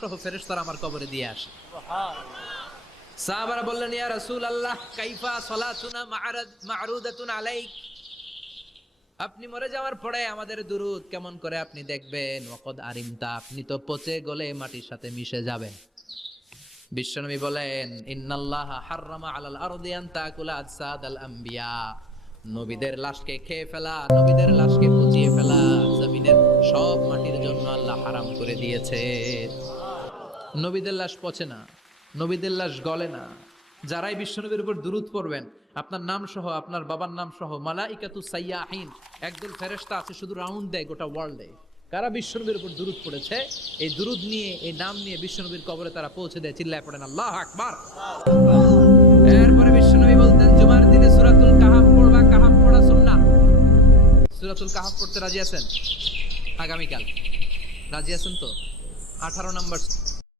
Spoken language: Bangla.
সহ ফেরেশতারা আমার কবরে দিয়ে আসে। সাহাবারা বললেন, ইয়া রাসূলুল্লাহ কাইফা সালাতুনা মা'রুদাতুন আলাইক, আপনি মরে যাওয়ার পরে আমাদের দুরূদ কেমন করে আপনি দেখবেন? ওয়াকাদ আরিমতা, আপনি তো পচে গলে মাটির সাথে মিশে যাবেন। বিশ্বনবী বলেন, ইন্নাল্লাহা হাররামা আলাল আরদি আন তাকুলা আজসাদাল আম্বিয়া, নবীদের লাশকে খেয়ে ফেলা, নবীদের লাশকে পচিয়ে ফেলা জমিনের সব মাটির জন্য আল্লাহ হারাম করে দিয়েছে। নবীদের লাশ পচে না, নবীদের লাশ গলে না। যারাই বিশ্বনবীর উপর দুরূদ পড়বেন, আপনার নাম সহ, আপনার বাবার নাম সহ, মালাইকাতু সাইয়াহিন, একদল ফেরেশতা আছে শুধু রাউন্ড দেয় গোটা ওয়ার্ল্ডে। কারা বিশ্বনবীর উপর দুরূদ পড়েছে, এই দুরূদ নিয়ে, এই নাম নিয়ে বিশ্বনবীর কবরে তারা পৌঁছে দেয়। চিল্লায় পড়েন আল্লাহু আকবার। এরপরে বিশ্বনবী বলতেন, জুমার দিনে সূরাতুল কাহাফ পড়বা, কাহাফ পড়া সুন্নাহ। সূরাতুল কাহাফ পড়তে রাজি আছেন? আগামীকাল রাজি আছেন তো? 18 নম্বর